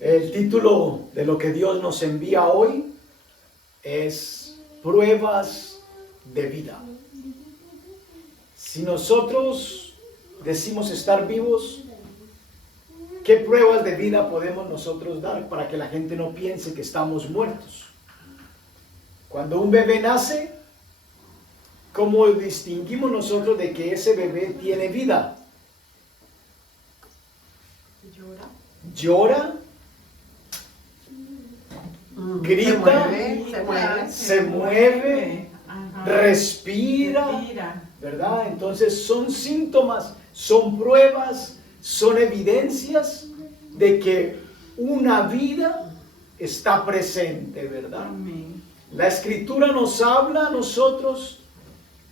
El título de lo que Dios nos envía hoy es pruebas de vida. Si nosotros decimos estar vivos, ¿qué pruebas de vida podemos nosotros dar para que la gente no piense que estamos muertos? Cuando un bebé nace, ¿cómo distinguimos nosotros de que ese bebé tiene vida? Llora, grita, se mueve, respira, ¿verdad? Entonces son síntomas, son pruebas, son evidencias de que una vida está presente, ¿verdad? La Escritura nos habla a nosotros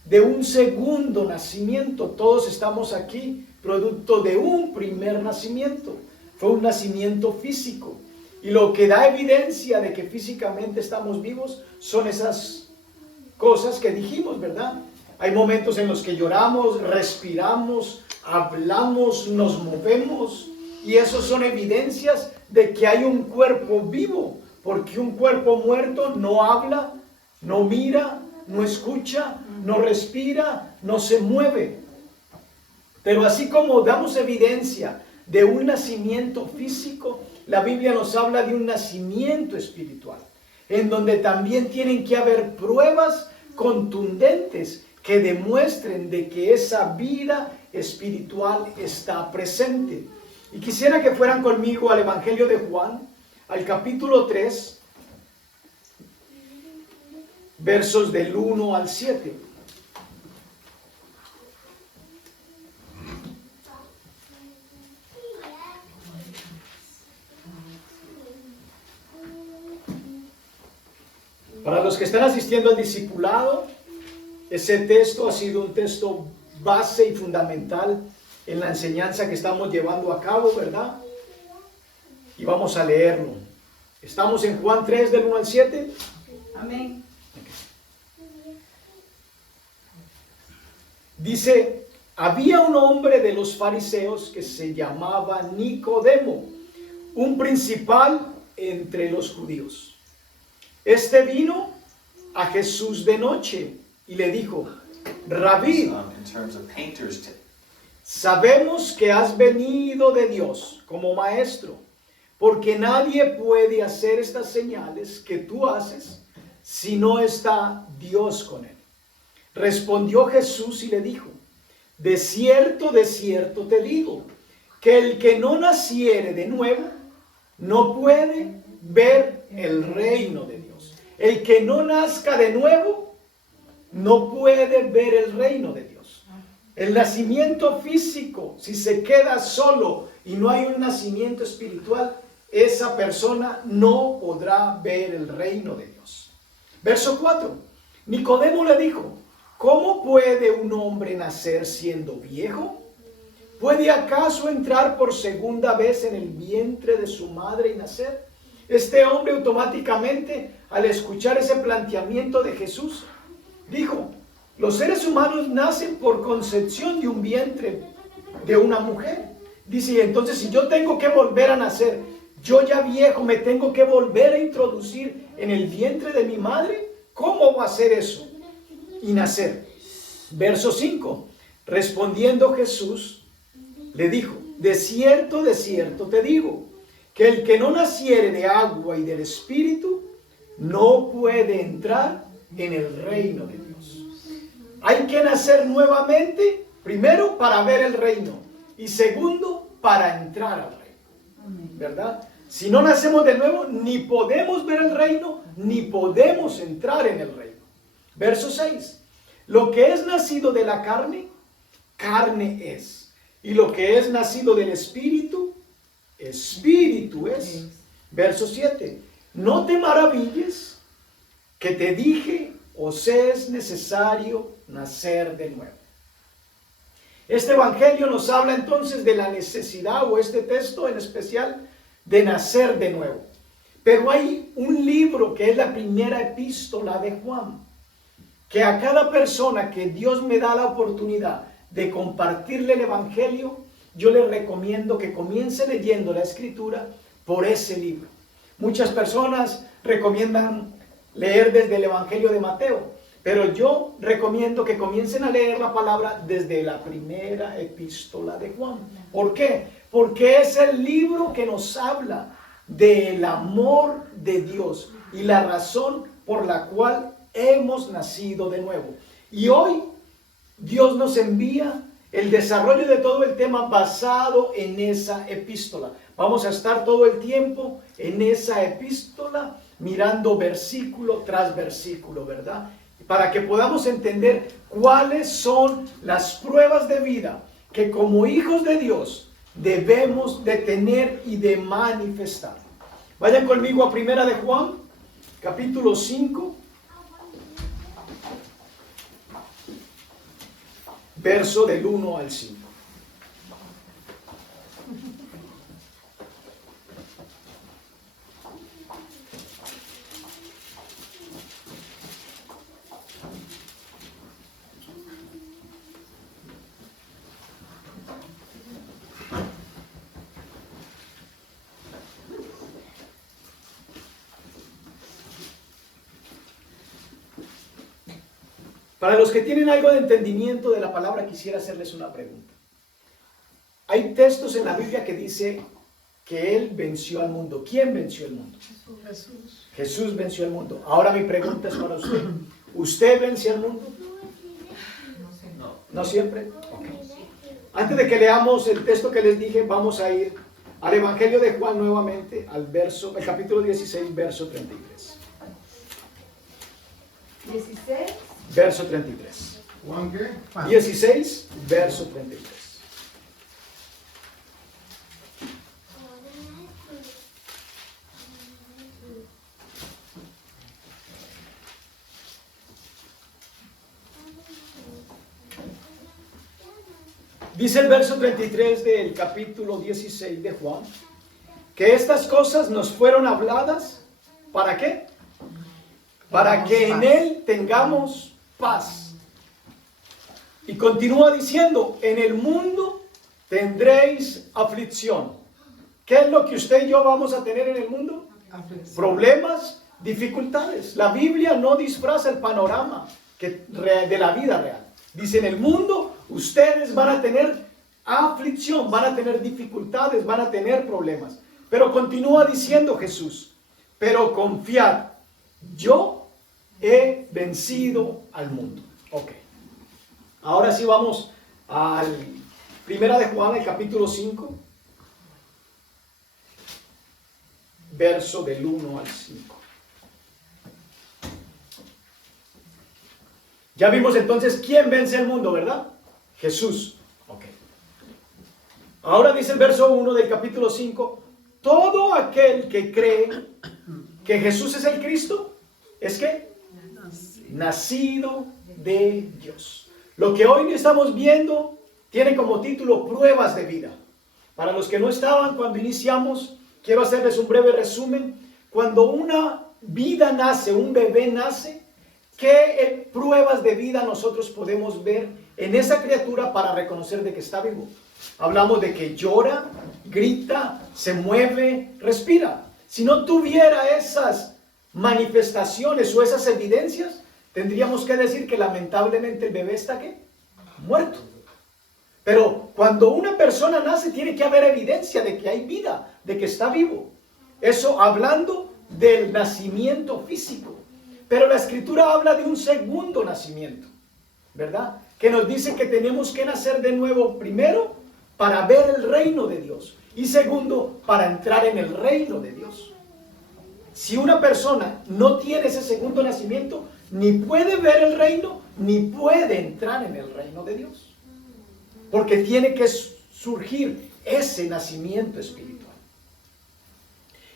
de un segundo nacimiento. Todos estamos aquí producto de un primer nacimiento. Fue un nacimiento físico. Y lo que da evidencia de que físicamente estamos vivos son esas cosas que dijimos, ¿verdad? Hay momentos en los que lloramos, respiramos, hablamos, nos movemos. Y esos son evidencias de que hay un cuerpo vivo. Porque un cuerpo muerto no habla, no mira, no escucha, no respira, no se mueve. Pero así como damos evidencia de un nacimiento físico, la Biblia nos habla de un nacimiento espiritual, en donde también tienen que haber pruebas contundentes que demuestren de que esa vida espiritual está presente. Y quisiera que fueran conmigo al Evangelio de Juan, al capítulo 3, versos del 1 al 7. Para los que están asistiendo al discipulado, ese texto ha sido un texto base y fundamental en la enseñanza que estamos llevando a cabo, ¿verdad? Y vamos a leerlo. Estamos en Juan 3, del 1 al 7. Amén. Dice, había un hombre de los fariseos que se llamaba Nicodemo, un principal entre los judíos. Este vino a Jesús de noche y le dijo, Rabí, sabemos que has venido de Dios como maestro, porque nadie puede hacer estas señales que tú haces si no está Dios con él. Respondió Jesús y le dijo, de cierto te digo, que el que no naciere de nuevo no puede ver el reino de Dios. El que no nazca de nuevo no puede ver el reino de Dios. El nacimiento físico, si se queda solo y no hay un nacimiento espiritual, esa persona no podrá ver el reino de Dios. Verso 4. Nicodemo le dijo, ¿cómo puede un hombre nacer siendo viejo? ¿Puede acaso entrar por segunda vez en el vientre de su madre y nacer? Este hombre automáticamente, al escuchar ese planteamiento de Jesús, dijo, los seres humanos nacen por concepción de un vientre de una mujer. Dice, y entonces si yo tengo que volver a nacer, yo ya viejo me tengo que volver a introducir en el vientre de mi madre, ¿cómo va a ser eso? Y nacer. Verso 5. Respondiendo Jesús, le dijo, de cierto te digo, que el que no naciere de agua y del Espíritu, no puede entrar en el reino de Dios. Hay que nacer nuevamente, primero para ver el reino, y segundo, para entrar al reino. ¿Verdad? Si no nacemos de nuevo, ni podemos ver el reino, ni podemos entrar en el reino. Verso 6. Lo que es nacido de la carne, carne es. Y lo que es nacido del Espíritu, Espíritu es. Verso 7. No te maravilles que te dije, os es necesario nacer de nuevo. Este evangelio nos habla entonces de la necesidad, o este texto en especial, de nacer de nuevo. Pero hay un libro que es la primera epístola de Juan, que a cada persona que Dios me da la oportunidad de compartirle el evangelio, yo le recomiendo que comience leyendo la escritura, por ese libro. Muchas personas recomiendan leer desde el Evangelio de Mateo, pero yo recomiendo que comiencen a leer la palabra desde la primera epístola de Juan. ¿Por qué? Porque es el libro que nos habla del amor de Dios y la razón por la cual hemos nacido de nuevo. Y hoy Dios nos envía el desarrollo de todo el tema basado en esa epístola. Vamos a estar todo el tiempo en esa epístola mirando versículo tras versículo, ¿verdad? Para que podamos entender cuáles son las pruebas de vida que como hijos de Dios debemos de tener y de manifestar. Vayan conmigo a Primera de Juan, capítulo 5, verso del 1 al 5. Para los que tienen algo de entendimiento de la palabra, quisiera hacerles una pregunta. Hay textos en la Biblia que dice que Él venció al mundo. ¿Quién venció el mundo? Jesús. Jesús venció el mundo. Ahora mi pregunta es para usted. ¿Usted vence al mundo? ¿No siempre? Okay. Antes de que leamos el texto que les dije, vamos a ir al Evangelio de Juan nuevamente, al capítulo 16, verso 33. 16. Verso 33. ¿Juan qué? 16, verso 33. Dice el verso 33 del capítulo 16 de Juan, que estas cosas nos fueron habladas, ¿para qué? Para que en Él tengamos paz. Y continúa diciendo, en el mundo tendréis aflicción. ¿Qué es lo que usted y yo vamos a tener en el mundo? Aflicción. Problemas, dificultades. La Biblia no disfraza el panorama de la vida real. Dice, en el mundo ustedes van a tener aflicción, van a tener dificultades, van a tener problemas. Pero continúa diciendo Jesús, pero confiad, yo he vencido al mundo. Ok. Ahora sí vamos al Primera de Juan, el capítulo 5, verso del 1 al 5. Ya vimos entonces quién vence el mundo, ¿verdad? Jesús. Ok. Ahora dice el verso 1 del capítulo 5, todo aquel que cree que Jesús es el Cristo, ¿es qué? Nacido de Dios. Lo que hoy estamos viendo tiene como título pruebas de vida. Para los que no estaban cuando iniciamos, quiero hacerles un breve resumen. Cuando una vida nace, un bebé nace, ¿qué pruebas de vida nosotros podemos ver en esa criatura para reconocer de que está vivo? Hablamos de que llora, grita, se mueve, respira. Si no tuviera esas manifestaciones o esas evidencias, tendríamos que decir que lamentablemente el bebé está ¿qué? Muerto. Pero cuando una persona nace tiene que haber evidencia de que hay vida, de que está vivo. Eso hablando del nacimiento físico. Pero la Escritura habla de un segundo nacimiento, ¿verdad? Que nos dice que tenemos que nacer de nuevo primero para ver el reino de Dios y segundo para entrar en el reino de Dios. Si una persona no tiene ese segundo nacimiento, ni puede ver el reino, ni puede entrar en el reino de Dios. Porque tiene que surgir ese nacimiento espiritual.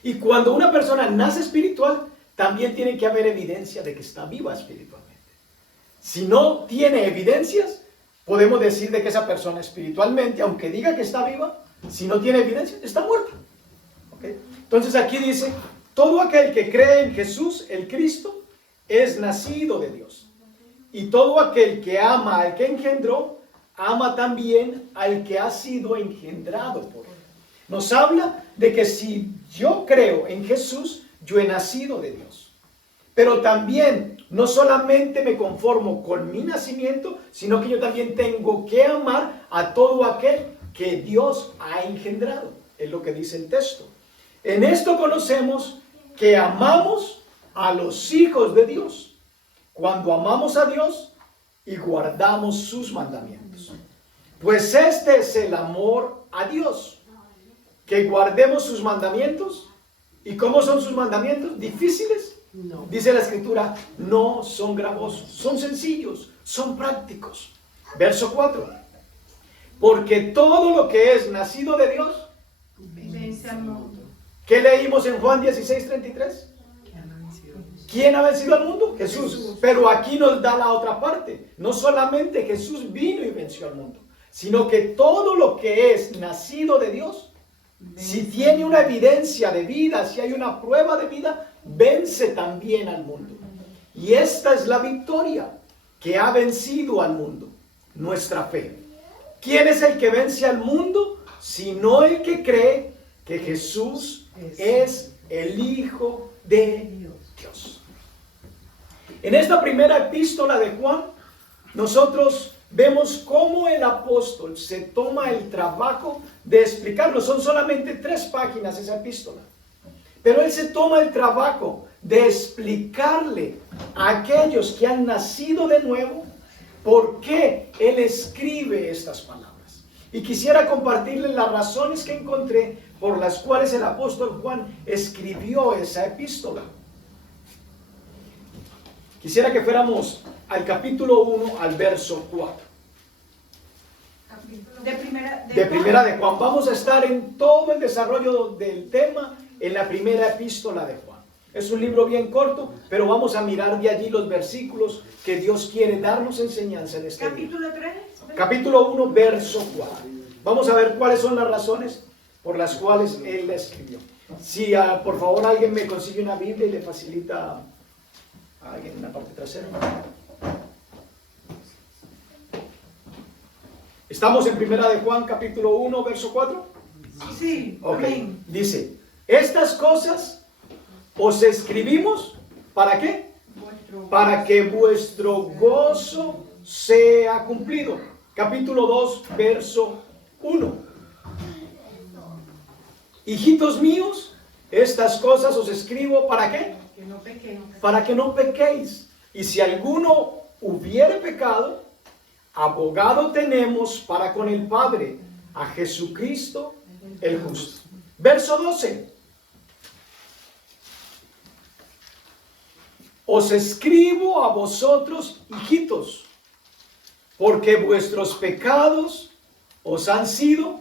Y cuando una persona nace espiritual, también tiene que haber evidencia de que está viva espiritualmente. Si no tiene evidencias, podemos decir de que esa persona espiritualmente, aunque diga que está viva, si no tiene evidencia, está muerta. ¿Okay? Entonces aquí dice, todo aquel que cree en Jesús, el Cristo, es nacido de Dios. Y todo aquel que ama al que engendró, ama también al que ha sido engendrado por él. Nos habla de que si yo creo en Jesús, yo he nacido de Dios. Pero también no solamente me conformo con mi nacimiento, sino que yo también tengo que amar a todo aquel que Dios ha engendrado. Es lo que dice el texto. En esto conocemos que amamos a los hijos de Dios, cuando amamos a Dios y guardamos sus mandamientos. Pues este es el amor a Dios, que guardemos sus mandamientos. ¿Y cómo son sus mandamientos? ¿Difíciles? No. Dice la Escritura, no son gravosos, son sencillos, son prácticos. Verso 4. Porque todo lo que es nacido de Dios vence al mundo. ¿Qué leímos en Juan 16:33? ¿Quién ha vencido al mundo? Jesús. Pero aquí nos da la otra parte. No solamente Jesús vino y venció al mundo, sino que todo lo que es nacido de Dios, si tiene una evidencia de vida, si hay una prueba de vida, vence también al mundo. Y esta es la victoria que ha vencido al mundo, nuestra fe. ¿Quién es el que vence al mundo? Sino el que cree que Jesús es el Hijo de Dios. En esta primera epístola de Juan, nosotros vemos cómo el apóstol se toma el trabajo de explicarlo. Son solamente 3 páginas esa epístola. Pero él se toma el trabajo de explicarle a aquellos que han nacido de nuevo por qué él escribe estas palabras. Y quisiera compartirles las razones que encontré por las cuales el apóstol Juan escribió esa epístola. Quisiera que fuéramos al capítulo 1, al verso 4. De primera de Juan. Vamos a estar en todo el desarrollo del tema en la primera epístola de Juan. Es un libro bien corto, pero vamos a mirar de allí los versículos que Dios quiere darnos enseñanza en este Capítulo libro. 3. Capítulo 1, verso 4. Vamos a ver cuáles son las razones por las cuales él la escribió. Si por favor alguien me consigue una Biblia y le facilita a alguien en la parte trasera. ¿Estamos en primera de Juan, capítulo 1, verso 4? Sí, Ok, amén. dice, estas cosas os escribimos, ¿para qué? Para que vuestro gozo sea cumplido. Capítulo 2, verso 1. Hijitos míos, estas cosas os escribo, ¿para qué? Que no pequemos. Para que no pequéis. Y si alguno hubiere pecado, abogado tenemos para con el Padre, a Jesucristo el justo. Verso 12. Os escribo a vosotros, hijitos, porque vuestros pecados os han sido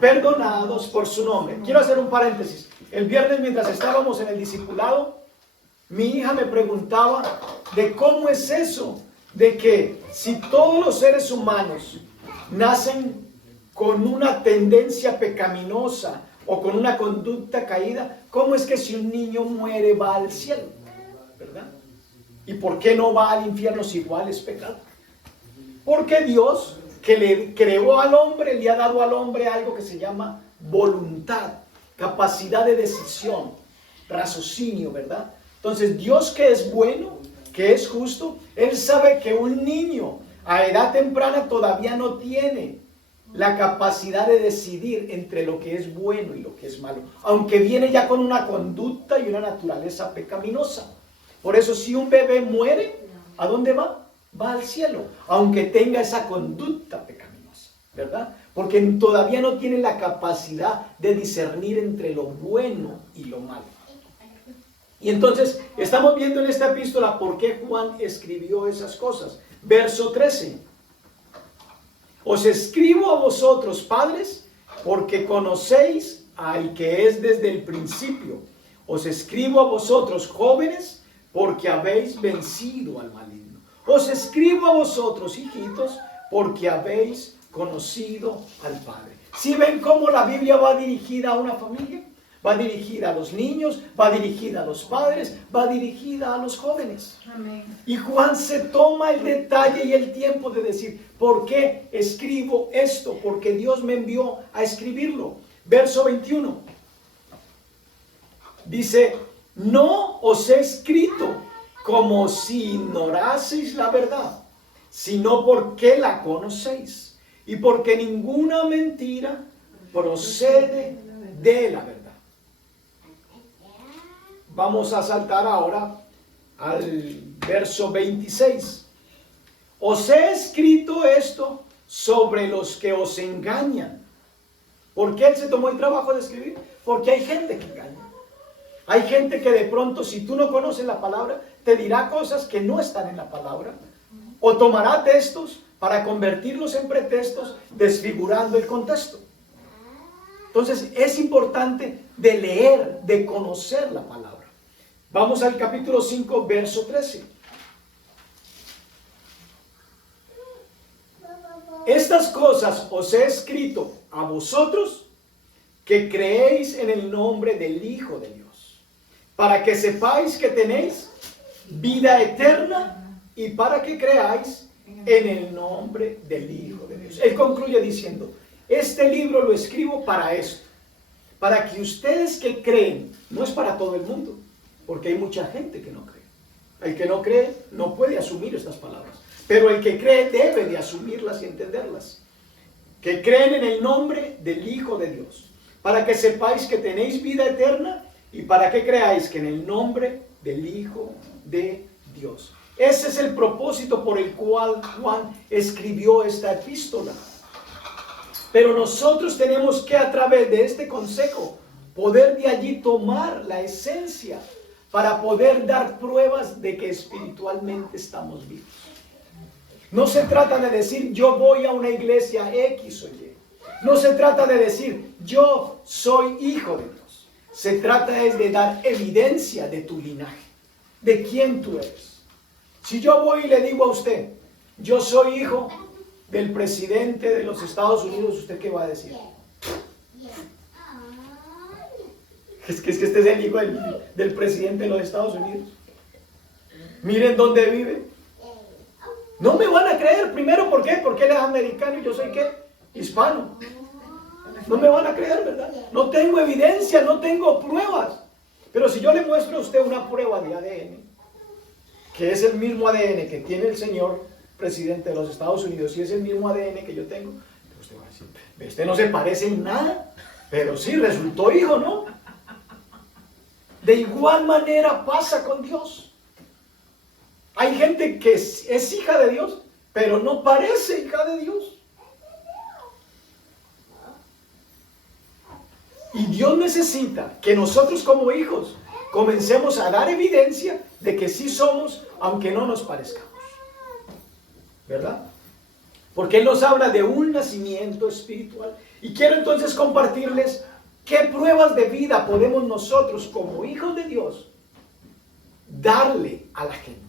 perdonados por su nombre. Quiero hacer un paréntesis. El viernes, mientras estábamos en el discipulado, mi hija me preguntaba de cómo es eso, de que si todos los seres humanos nacen con una tendencia pecaminosa o con una conducta caída, ¿cómo es que si un niño muere va al cielo? ¿Verdad? ¿Y por qué no va al infierno si igual es pecado? Porque Dios, que le creó al hombre, le ha dado al hombre algo que se llama voluntad, capacidad de decisión, raciocinio, ¿verdad? Entonces Dios, que es bueno, que es justo, Él sabe que un niño a edad temprana todavía no tiene la capacidad de decidir entre lo que es bueno y lo que es malo, aunque viene ya con una conducta y una naturaleza pecaminosa. Por eso si un bebé muere, ¿a dónde va? Va al cielo, aunque tenga esa conducta pecaminosa, ¿verdad? Porque todavía no tiene la capacidad de discernir entre lo bueno y lo malo. Y entonces estamos viendo en esta epístola por qué Juan escribió esas cosas. Verso 13. Os escribo a vosotros, padres, porque conocéis al que es desde el principio. Os escribo a vosotros, jóvenes, porque habéis vencido al maligno. Os escribo a vosotros, hijitos, porque habéis conocido al Padre. ¿Sí ven cómo la Biblia va dirigida a una familia? Va dirigida a los niños, va dirigida a los padres, va dirigida a los jóvenes. Amén. Y Juan se toma el detalle y el tiempo de decir, ¿por qué escribo esto? Porque Dios me envió a escribirlo. Verso 21. Dice, no os he escrito como si ignoraseis la verdad, sino porque la conocéis y porque ninguna mentira procede de la verdad. Vamos a saltar ahora al verso 26. Os he escrito esto sobre los que os engañan. ¿Por qué él se tomó el trabajo de escribir? Porque hay gente que engaña. Hay gente que de pronto, si tú no conoces la palabra, te dirá cosas que no están en la palabra. O tomará textos para convertirlos en pretextos, desfigurando el contexto. Entonces es importante de leer, de conocer la palabra. Vamos al capítulo 5, verso 13. Estas cosas os he escrito a vosotros que creéis en el nombre del Hijo de Dios, para que sepáis que tenéis vida eterna y para que creáis en el nombre del Hijo de Dios. Él concluye diciendo, este libro lo escribo para esto, para que ustedes que creen, no es para todo el mundo, porque hay mucha gente que no cree. El que no cree no puede asumir estas palabras, pero el que cree debe de asumirlas y entenderlas. Que creen en el nombre del Hijo de Dios, para que sepáis que tenéis vida eterna y para que creáis que en el nombre del Hijo de Dios. Ese es el propósito por el cual Juan escribió esta epístola. Pero nosotros tenemos que, a través de este consejo, poder de allí tomar la esencia para poder dar pruebas de que espiritualmente estamos vivos. No se trata de decir yo voy a una iglesia X o Y. No se trata de decir yo soy hijo de Dios. Se trata es de dar evidencia de tu linaje, de quién tú eres. Si yo voy y le digo a usted, yo soy hijo del presidente de los Estados Unidos, ¿usted qué va a decir? Es que este es el hijo del presidente de los Estados Unidos. Miren dónde vive. No me van a creer, primero, ¿por qué? Porque él es americano y yo soy, ¿qué? Hispano. No me van a creer, ¿verdad? No tengo evidencia, no tengo pruebas. Pero si yo le muestro a usted una prueba de ADN, que es el mismo ADN que tiene el señor presidente de los Estados Unidos, y es el mismo ADN que yo tengo, usted va a decir, este no se parece en nada, pero sí, resultó hijo, ¿no? De igual manera pasa con Dios. Hay gente que es hija de Dios, pero no parece hija de Dios. Y Dios necesita que nosotros como hijos comencemos a dar evidencia de que sí somos, aunque no nos parezcamos. ¿Verdad? Porque Él nos habla de un nacimiento espiritual. Y quiero entonces compartirles qué pruebas de vida podemos nosotros como hijos de Dios darle a la gente.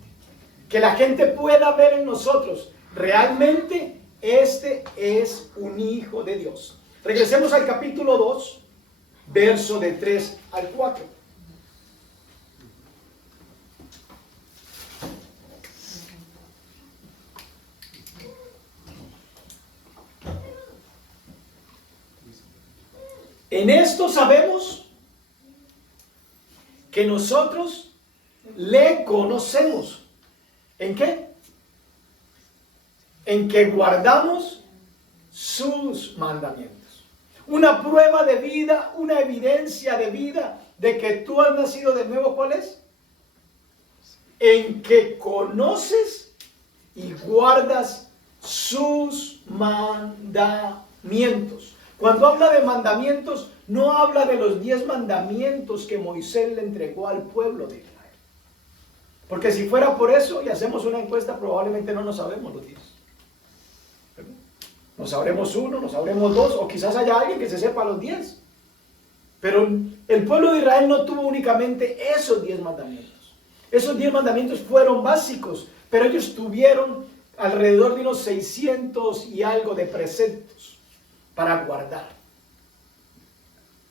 Que la gente pueda ver en nosotros, realmente este es un hijo de Dios. Regresemos al capítulo 2, verso de 3 al 4. En esto sabemos que nosotros le conocemos. ¿En qué? En que guardamos sus mandamientos. Una prueba de vida, una evidencia de vida de que tú has nacido de nuevo, ¿cuál es? En que conoces y guardas sus mandamientos. Cuando habla de mandamientos, no habla de los 10 mandamientos que Moisés le entregó al pueblo de Israel. Porque si fuera por eso y hacemos una encuesta, probablemente no nos sabemos los 10. Nos sabremos uno, nos sabremos dos, o quizás haya alguien que se sepa los 10. Pero el pueblo de Israel no tuvo únicamente esos 10 mandamientos. Esos 10 mandamientos fueron básicos, pero ellos tuvieron alrededor de unos 600 y algo de preceptos para guardar.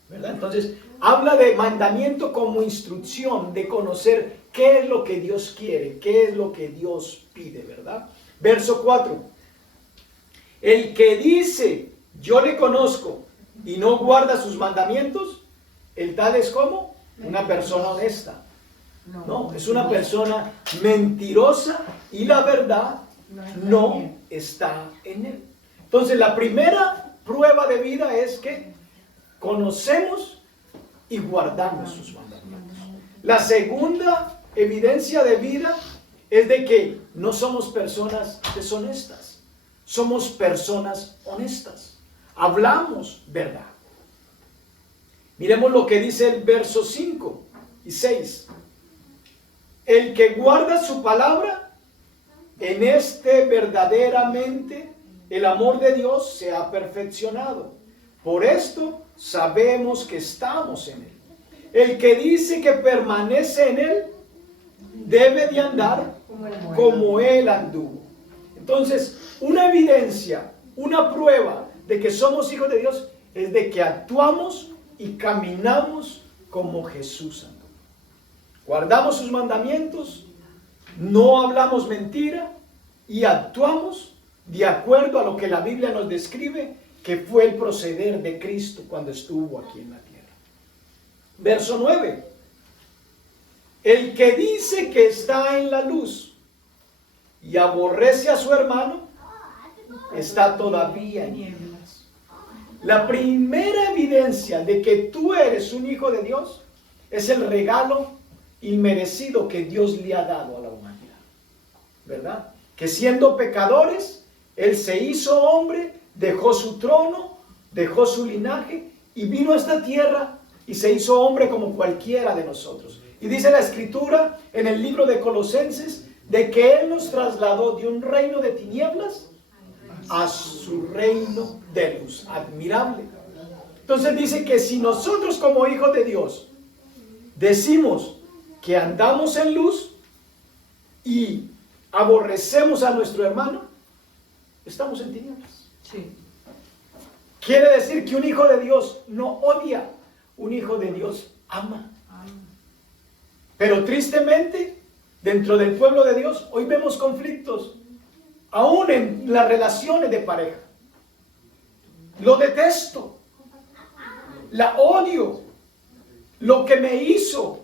¿Verdad? Entonces, habla de mandamiento como instrucción, de conocer qué es lo que Dios quiere, qué es lo que Dios pide, ¿verdad? Verso 4. El que dice, yo le conozco, y no guarda sus mandamientos, el tal es como una persona honesta. No, es una persona mentirosa y la verdad no está en él. Entonces la primera prueba de vida es que conocemos y guardamos sus mandamientos. La segunda evidencia de vida es de que no somos personas deshonestas, somos personas honestas. Hablamos verdad. Miremos lo que dice el verso 5 y 6. El que guarda su palabra, en este verdaderamente el amor de Dios se ha perfeccionado. Por esto sabemos que estamos en él. El que dice que permanece en él, debe de andar como él anduvo. Entonces, una evidencia, una prueba de que somos hijos de Dios es de que actuamos y caminamos como Jesús andó. Guardamos sus mandamientos, no hablamos mentira y actuamos de acuerdo a lo que la Biblia nos describe que fue el proceder de Cristo cuando estuvo aquí en la tierra. Verso 9. El que dice que está en la luz y aborrece a su hermano, está todavía en tinieblas. La primera evidencia de que tú eres un hijo de Dios es el regalo inmerecido que Dios le ha dado a la humanidad, ¿verdad? Que siendo pecadores, Él se hizo hombre, dejó su trono, dejó su linaje y vino a esta tierra y se hizo hombre como cualquiera de nosotros. Y dice la Escritura en el libro de Colosenses de que Él nos trasladó de un reino de tinieblas a su reino de luz. Admirable. Entonces dice que si nosotros como hijos de Dios decimos que andamos en luz y aborrecemos a nuestro hermano, estamos en tinieblas. Sí. Quiere decir que un hijo de Dios no odia, un hijo de Dios ama. Pero tristemente, dentro del pueblo de Dios, hoy vemos conflictos, aún en las relaciones de pareja. Lo detesto, la odio, lo que me hizo,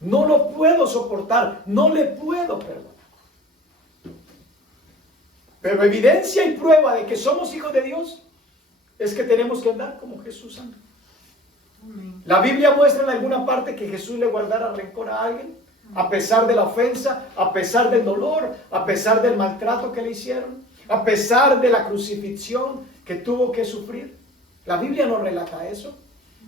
no lo puedo soportar, no le puedo perdonar. Pero evidencia y prueba de que somos hijos de Dios es que tenemos que andar como Jesús anda. La Biblia muestra en alguna parte que Jesús le guardara rencor a alguien, a pesar de la ofensa, a pesar del dolor, a pesar del maltrato que le hicieron, a pesar de la crucifixión que tuvo que sufrir. La Biblia no relata eso.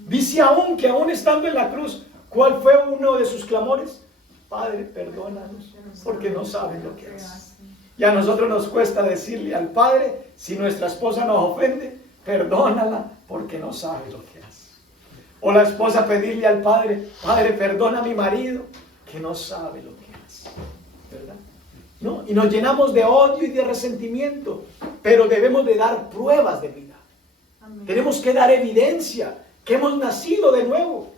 Dice aún que aún estando en la cruz, ¿cuál fue uno de sus clamores? Padre, perdónanos, porque no saben lo que es. Y a nosotros nos cuesta decirle al Padre, si nuestra esposa nos ofende, perdónala, porque no sabe lo que hace. O la esposa pedirle al Padre, Padre, perdona a mi marido, que no sabe lo que hace. ¿Verdad? ¿No? Y nos llenamos de odio y de resentimiento, pero debemos de dar pruebas de vida. Amén. Tenemos que dar evidencia que hemos nacido de nuevo,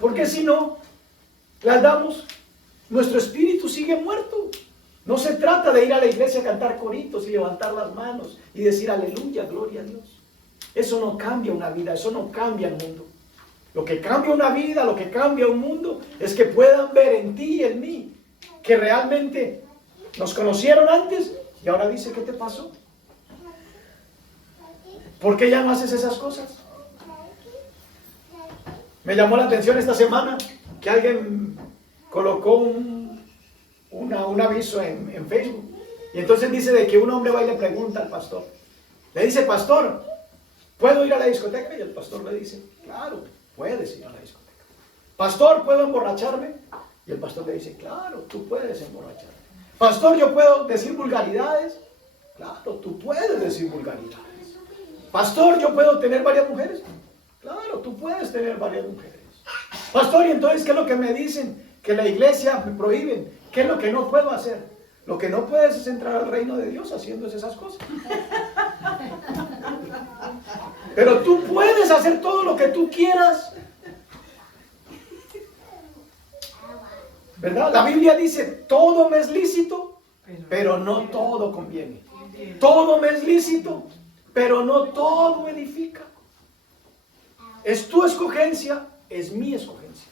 porque si no, las damos, nuestro espíritu sigue muerto. No se trata de ir a la iglesia a cantar coritos y levantar las manos y decir aleluya, gloria a Dios. Eso no cambia una vida, eso no cambia el mundo. Lo que cambia una vida, lo que cambia un mundo, es que puedan ver en ti y en mí que realmente nos conocieron antes y ahora dice, ¿qué te pasó? ¿Por qué ya no haces esas cosas? Me llamó la atención esta semana que alguien colocó un aviso en Facebook. Y entonces dice de que un hombre va y le pregunta al pastor. Le dice, pastor, ¿puedo ir a la discoteca? Y el pastor le dice, claro, puedes ir a la discoteca. Pastor, ¿puedo emborracharme? Y el pastor le dice, claro, tú puedes emborracharte. Pastor, ¿yo puedo decir vulgaridades? Claro, tú puedes decir vulgaridades. Pastor, ¿yo puedo tener varias mujeres? Claro, tú puedes tener varias mujeres. Pastor, ¿y entonces qué es lo que me dicen? Que la iglesia me prohíben. ¿Qué es lo que no puedo hacer? Lo que no puedes es entrar al reino de Dios haciendo esas cosas. Pero tú puedes hacer todo lo que tú quieras. ¿Verdad? La Biblia dice, todo me es lícito, pero no todo conviene. Todo me es lícito, pero no todo edifica. Es tu escogencia, es mi escogencia.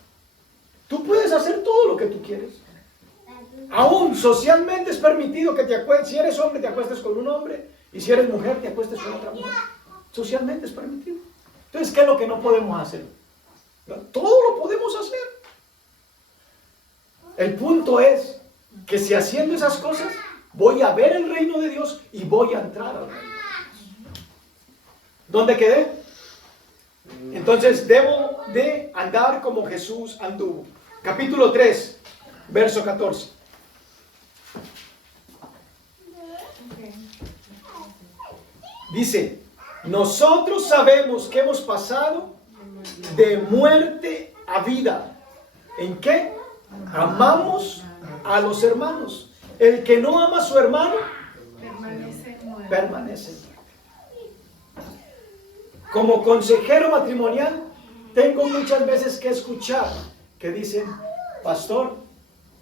Tú puedes hacer todo lo que tú quieres. Aún socialmente es permitido que te acuestes, si eres hombre te acuestes con un hombre, y si eres mujer te acuestes con otra mujer. Socialmente es permitido. Entonces, ¿qué es lo que no podemos hacer? Todo lo podemos hacer. El punto es que si haciendo esas cosas voy a ver el reino de Dios y voy a entrar al reino de Dios. ¿Dónde quedé? Entonces debo de andar como Jesús anduvo. Capítulo 3, verso 14. Dice, nosotros sabemos que hemos pasado de muerte a vida. ¿En qué? Amamos a los hermanos. El que no ama a su hermano permanece en muerte. Como consejero matrimonial, tengo muchas veces que escuchar que dicen, pastor,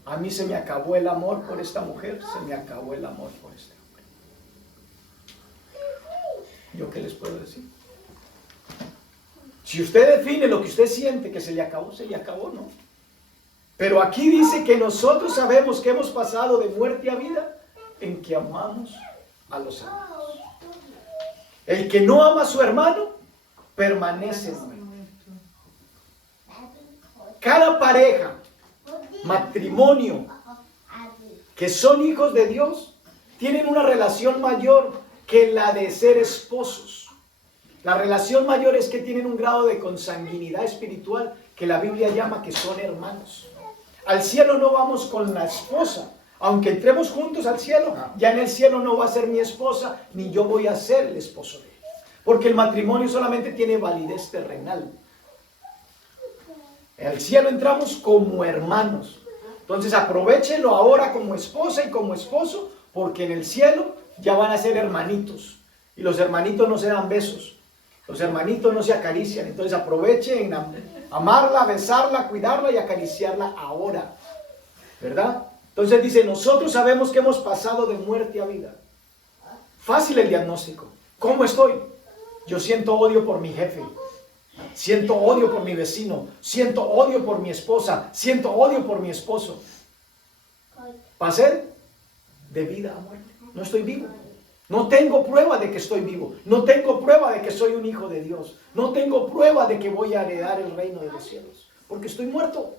a mí se me acabó el amor por esta mujer, se me acabó el amor por este hombre. ¿Yo qué les puedo decir? Si usted define lo que usted siente que se le acabó, ¿no? Pero aquí dice que nosotros sabemos que hemos pasado de muerte a vida en que amamos a los hermanos. El que no ama a su hermano permanece muerto. Cada pareja, matrimonio, que son hijos de Dios, tienen una relación mayor que la de ser esposos. La relación mayor es que tienen un grado de consanguinidad espiritual que la Biblia llama que son hermanos. Al cielo no vamos con la esposa. Aunque entremos juntos al cielo, ya en el cielo no va a ser mi esposa, ni yo voy a ser el esposo de ella. Porque el matrimonio solamente tiene validez terrenal. En el cielo entramos como hermanos. Entonces aprovechenlo ahora como esposa y como esposo, porque en el cielo ya van a ser hermanitos. Y los hermanitos no se dan besos. Los hermanitos no se acarician. Entonces aprovechen amarla, besarla, cuidarla y acariciarla ahora. ¿Verdad? Entonces dice, nosotros sabemos que hemos pasado de muerte a vida. Fácil el diagnóstico. ¿Cómo estoy? Yo siento odio por mi jefe. Siento odio por mi vecino. Siento odio por mi esposa. Siento odio por mi esposo. Pasé de vida a muerte. No estoy vivo. No tengo prueba de que estoy vivo. No tengo prueba de que soy un hijo de Dios. No tengo prueba de que voy a heredar el reino de los cielos. Porque estoy muerto.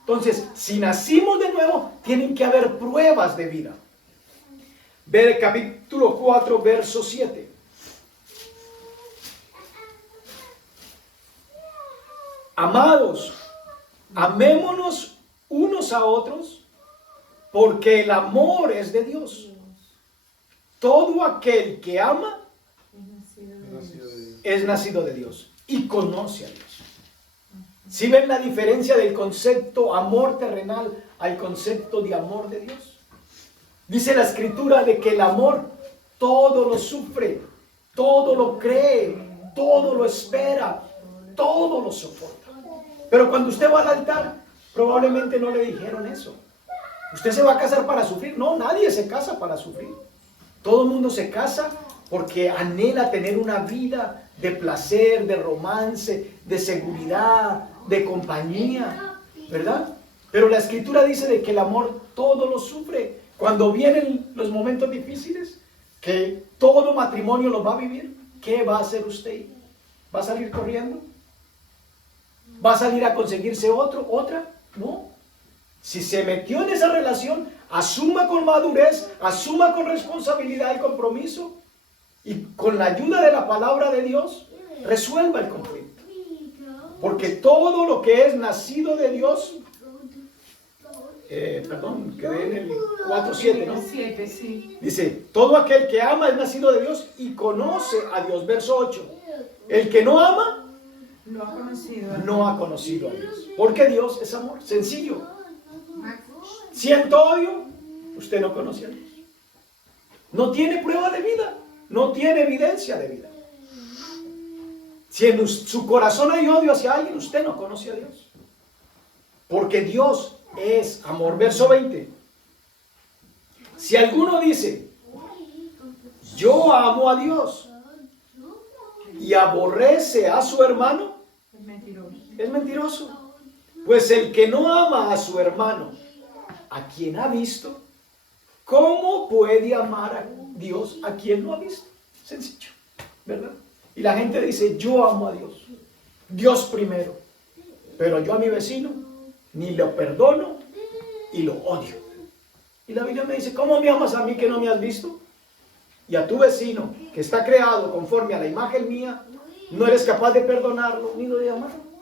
Entonces, si nacimos de nuevo, tienen que haber pruebas de vida. Ve el capítulo 4, verso 7. Amados, amémonos unos a otros, porque el amor es de Dios. Todo aquel que ama es nacido de Dios y conoce a Dios. ¿Sí ven la diferencia del concepto amor terrenal al concepto de amor de Dios? Dice la Escritura de que el amor todo lo sufre, todo lo cree, todo lo espera, todo lo soporta. Pero cuando usted va al altar, probablemente no le dijeron eso. ¿Usted se va a casar para sufrir? No, nadie se casa para sufrir. Todo el mundo se casa porque anhela tener una vida de placer, de romance, de seguridad, de compañía, ¿verdad? Pero la Escritura dice de que el amor todo lo sufre. Cuando vienen los momentos difíciles, que todo matrimonio los va a vivir, ¿qué va a hacer usted? ¿Va a salir corriendo? ¿Va a salir a conseguirse otra? No. Si se metió en esa relación, asuma con madurez, asuma con responsabilidad y compromiso, y con la ayuda de la palabra de Dios, resuelva el conflicto. Porque todo lo que es nacido de Dios, quedé en el 4:7, ¿no? 7, sí. Dice, todo aquel que ama es nacido de Dios y conoce a Dios. Verso 8. El que no ama, no ha conocido a Dios. Porque Dios es amor. Sencillo. Siento odio, usted no conoce a Dios. No tiene prueba de vida. No tiene evidencia de vida. Si en su corazón hay odio hacia alguien, usted no conoce a Dios. Porque Dios es amor. Verso 20. Si alguno dice, yo amo a Dios, y aborrece a su hermano, es mentiroso. Pues el que no ama a su hermano, a quien ha visto, ¿cómo puede amar a Dios a quien no ha visto? Sencillo, ¿verdad? Y la gente dice, yo amo a Dios, Dios primero, pero yo a mi vecino ni lo perdono y lo odio. Y la Biblia me dice, ¿cómo me amas a mí que no me has visto? Y a tu vecino, que está creado conforme a la imagen mía, no eres capaz de perdonarlo ni de amarlo.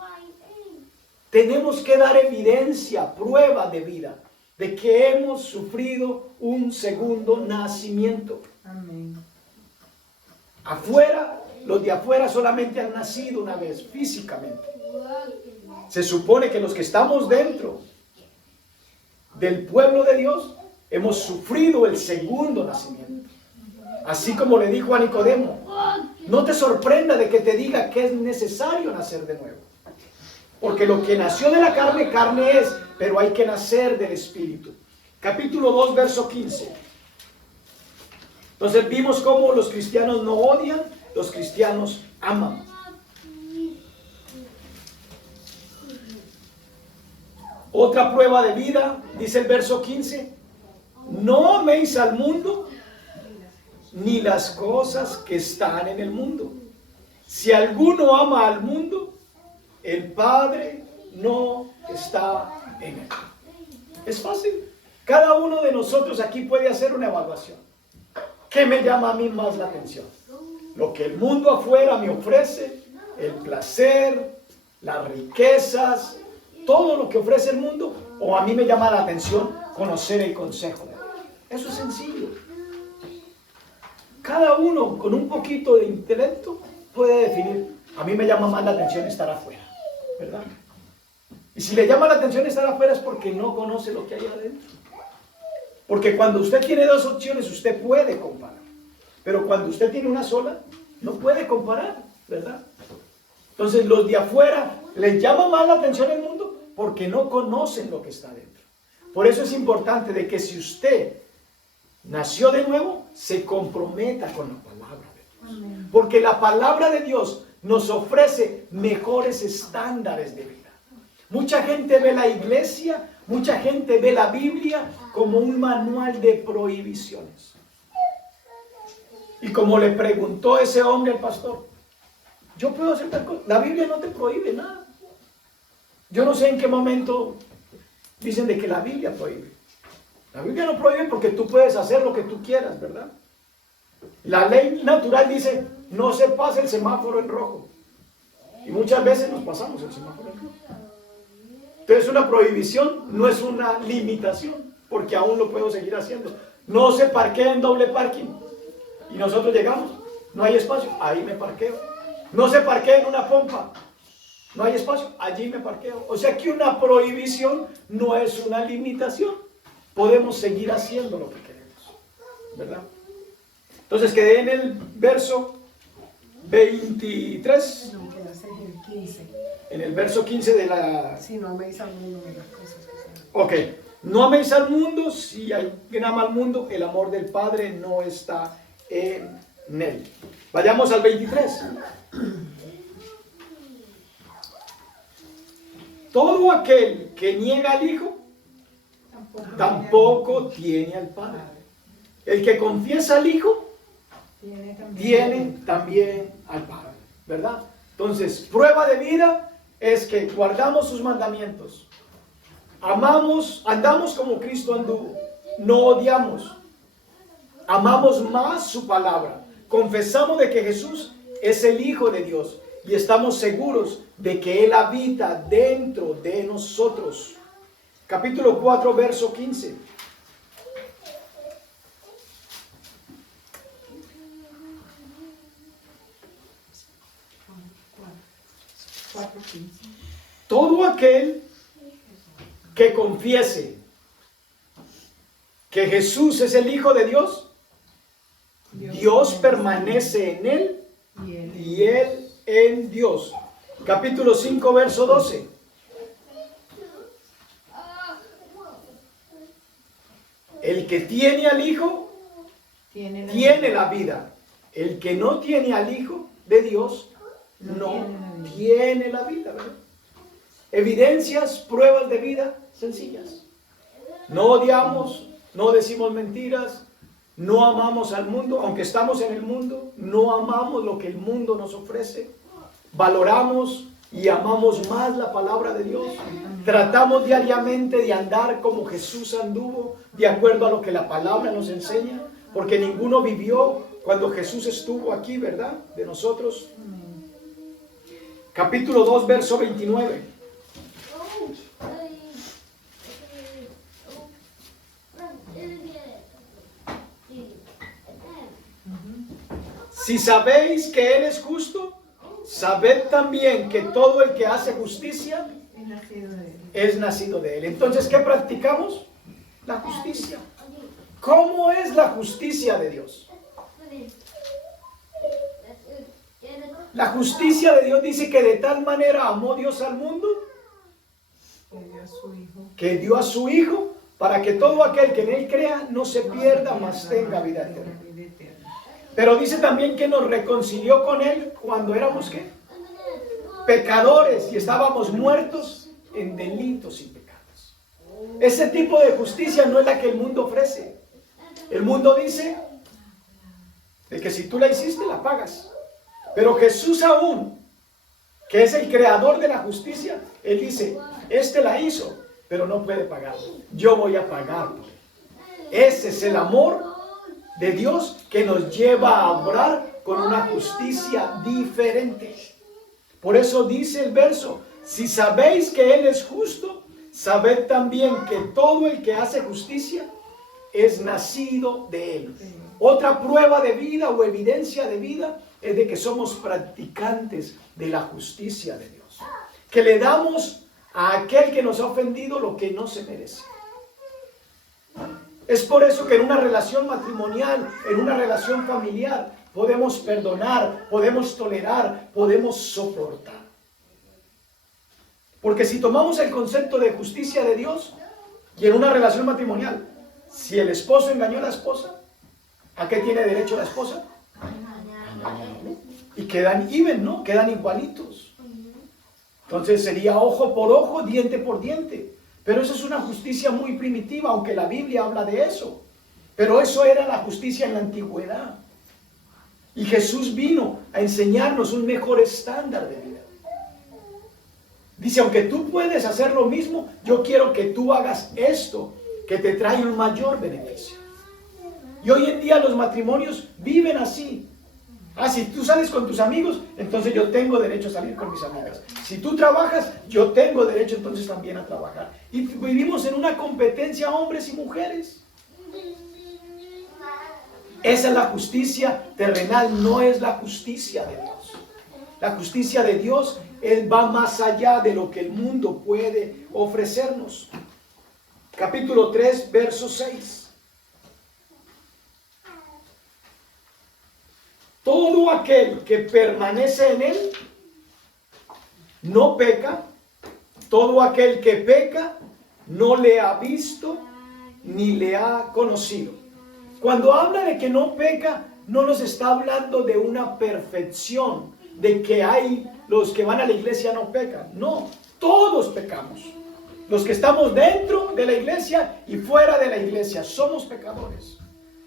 Tenemos que dar evidencia, prueba de vida, de que hemos sufrido un segundo nacimiento. Amén. Afuera, los de afuera solamente han nacido una vez físicamente. Se supone que los que estamos dentro del pueblo de Dios hemos sufrido el segundo nacimiento. Así como le dijo a Nicodemo, no te sorprenda de que te diga que es necesario nacer de nuevo. Porque lo que nació de la carne, carne es, pero hay que nacer del Espíritu. Capítulo 2, verso 15. Entonces vimos cómo los cristianos no odian, los cristianos aman. Otra prueba de vida, dice el verso 15, no améis al mundo ni las cosas que están en el mundo. Si alguno ama al mundo, el Padre no está en él. Es fácil. Cada uno de nosotros aquí puede hacer una evaluación. ¿Qué me llama a mí más la atención? Lo que el mundo afuera me ofrece, el placer, las riquezas, todo lo que ofrece el mundo, o a mí me llama la atención conocer el consejo de Dios. Eso es sencillo. Cada uno con un poquito de intelecto puede definir, a mí me llama más la atención estar afuera, ¿verdad? Y si le llama la atención estar afuera es porque no conoce lo que hay adentro. Porque cuando usted tiene dos opciones, usted puede comparar. Pero cuando usted tiene una sola, no puede comparar, ¿verdad? Entonces los de afuera les llama más la atención el mundo porque no conocen lo que está dentro. Por eso es importante de que si usted nació de nuevo, se comprometa con la palabra de Dios. Porque la palabra de Dios nos ofrece mejores estándares de vida. Mucha gente ve la iglesia, mucha gente ve la Biblia como un manual de prohibiciones. Y como le preguntó ese hombre al pastor, yo puedo hacer tal cosa. La Biblia no te prohíbe nada. Yo no sé en qué momento dicen de que la Biblia prohíbe. La Biblia no prohíbe porque tú puedes hacer lo que tú quieras, ¿verdad? La ley natural dice, no se pase el semáforo en rojo. Y muchas veces nos pasamos el semáforo en rojo. Entonces una prohibición no es una limitación, porque aún lo puedo seguir haciendo. No se parquea en doble parking. Y nosotros llegamos, no hay espacio, ahí me parqueo. No se parquea en una pompa, no hay espacio, allí me parqueo. O sea que una prohibición no es una limitación. Podemos seguir haciendo lo que queremos, ¿verdad? Entonces quedé en el verso 23. No, quedaste en el 15. En el verso 15 de la... Si no améis al mundo de las cosas que están. Ok, no améis al mundo, si alguien ama al mundo, el amor del Padre no está en él. Vayamos al 23. Todo aquel que niega al Hijo, tampoco tiene al Padre. El que confiesa al Hijo, tiene también al Padre, ¿verdad? Entonces, prueba de vida es que guardamos sus mandamientos, amamos, andamos como Cristo anduvo, no odiamos, amamos más su palabra, confesamos de que Jesús es el Hijo de Dios y estamos seguros de que Él habita dentro de nosotros. Capítulo 4, verso 15. Todo aquel que confiese que Jesús es el Hijo de Dios, Dios permanece en él y él en Dios. Capítulo 5, verso 12. El que tiene al Hijo tiene la vida. El que no tiene al Hijo de Dios no tiene la vida, ¿verdad? evidencias, pruebas de vida sencillas. No odiamos, no decimos mentiras, no amamos al mundo, aunque estamos en el mundo, no amamos lo que el mundo nos ofrece. Valoramos y amamos más la palabra de Dios. Tratamos diariamente de andar como Jesús anduvo, de acuerdo a lo que la palabra nos enseña, porque ninguno vivió cuando Jesús estuvo aquí, ¿verdad? De nosotros. Capítulo 2, verso 29. Si sabéis que Él es justo, sabed también que todo el que hace justicia es nacido de Él. Entonces, ¿qué practicamos? La justicia. ¿Cómo es la justicia de Dios? La justicia de Dios dice que de tal manera amó Dios al mundo que dio a su Hijo para que todo aquel que en Él crea no se pierda, mas tenga vida eterna. Pero dice también que nos reconcilió con Él cuando éramos ¿qué? Pecadores y estábamos muertos en delitos y pecados. Ese tipo de justicia no es la que el mundo ofrece. El mundo dice de que si tú la hiciste, la pagas. Pero Jesús aún, que es el creador de la justicia, Él dice, este la hizo, pero no puede pagar. Yo voy a pagar por él. Ese es el amor de Dios que nos lleva a obrar con una justicia diferente. Por eso dice el verso, si sabéis que Él es justo, sabed también que todo el que hace justicia es nacido de Él. Otra prueba de vida o evidencia de vida es de que somos practicantes de la justicia de Dios. Que le damos a aquel que nos ha ofendido lo que no se merece. Es por eso que en una relación matrimonial, en una relación familiar, podemos perdonar, podemos tolerar, podemos soportar. Porque si tomamos el concepto de justicia de Dios, y en una relación matrimonial, si el esposo engañó a la esposa, ¿a qué tiene derecho la esposa? Y quedan even, ¿no? Quedan igualitos. Entonces sería ojo por ojo, diente por diente. Pero eso es una justicia muy primitiva, aunque la Biblia habla de eso. Pero eso era la justicia en la antigüedad. Y Jesús vino a enseñarnos un mejor estándar de vida. Dice, aunque tú puedes hacer lo mismo, yo quiero que tú hagas esto, que te trae un mayor beneficio. Y hoy en día los matrimonios viven así. Si tú sales con tus amigos, entonces yo tengo derecho a salir con mis amigas. Si tú trabajas, yo tengo derecho entonces también a trabajar. Y vivimos en una competencia hombres y mujeres. Esa es la justicia terrenal, no es la justicia de Dios. La justicia de Dios, Él va más allá de lo que el mundo puede ofrecernos. Capítulo 3, verso 6. Todo aquel que permanece en Él no peca. Todo aquel que peca no le ha visto ni le ha conocido. Cuando habla de que no peca, no nos está hablando de una perfección, de que hay los que van a la iglesia no pecan. No, todos pecamos. Los que estamos dentro de la iglesia y fuera de la iglesia somos pecadores.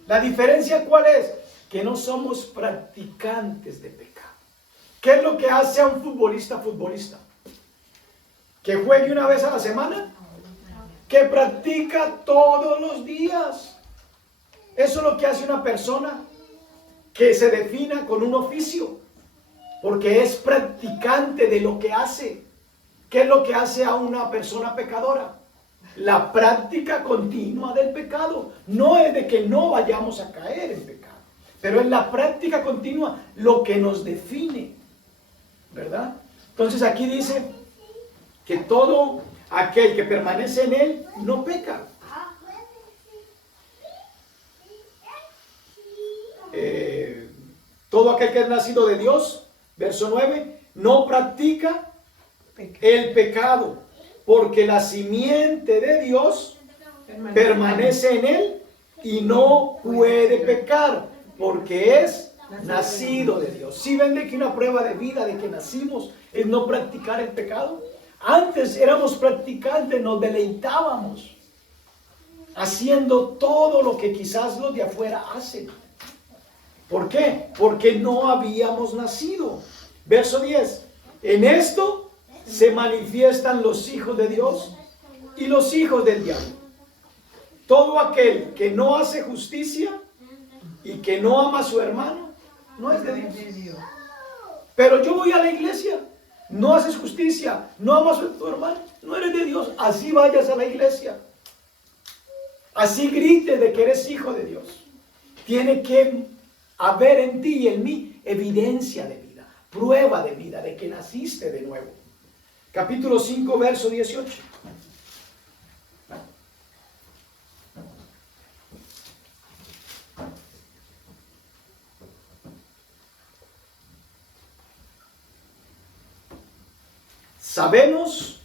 La diferencia ¿cuál es? Que no somos practicantes de pecado. ¿Qué es lo que hace a un futbolista? ¿Que juegue una vez a la semana? Que practica todos los días. Eso es lo que hace una persona que se defina con un oficio, porque es practicante de lo que hace. ¿Qué es lo que hace a una persona pecadora? La práctica continua del pecado. No es de que no vayamos a caer en pecado, pero es la práctica continua lo que nos define, ¿verdad? Entonces aquí dice que todo aquel que permanece en Él no peca. Todo aquel que es nacido de Dios, verso 9, no practica el pecado, porque la simiente de Dios permanece en Él y no puede pecar, porque es nacido de Dios. ¿Sí ven de que una prueba de vida de que nacimos es no practicar el pecado? Antes éramos practicantes, nos deleitábamos haciendo todo lo que quizás los de afuera hacen. ¿Por qué? Porque no habíamos nacido. Verso 10. En esto se manifiestan los hijos de Dios y los hijos del diablo. Todo aquel que no hace justicia y que no ama a su hermano, no es de Dios. Pero yo voy a la iglesia, no haces justicia, no amas a tu hermano, no eres de Dios. Así vayas a la iglesia. Así grites de que eres hijo de Dios. Tiene que haber en ti y en mí evidencia de vida, prueba de vida, de que naciste de nuevo. Capítulo 5, verso 18. Sabemos